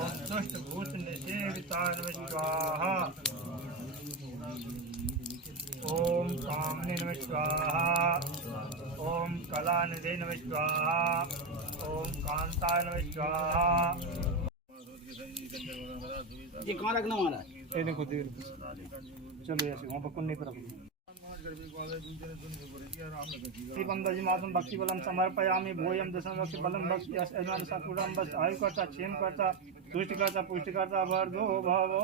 ओम दुष्ट भूत निषेविताय नमः स्वाहा। ओम कामने नमः स्वाहा। ओम कलानिधे नमः स्वाहा। ओम कांताय नमः स्वाहा। ये कहाँ रखना हमारा? ये देखो देर चलो ऐसे वहाँ पर कुन्नी पर रखो। श्रीबंदजी मातम भक्ति बलम समर्पयामि भोयम दशम भक्ति बलम भक्ति यजमान सकुलम बस आयु करता क्षेम करता तुष्टि करता पुष्टि करता वर्धो भवो।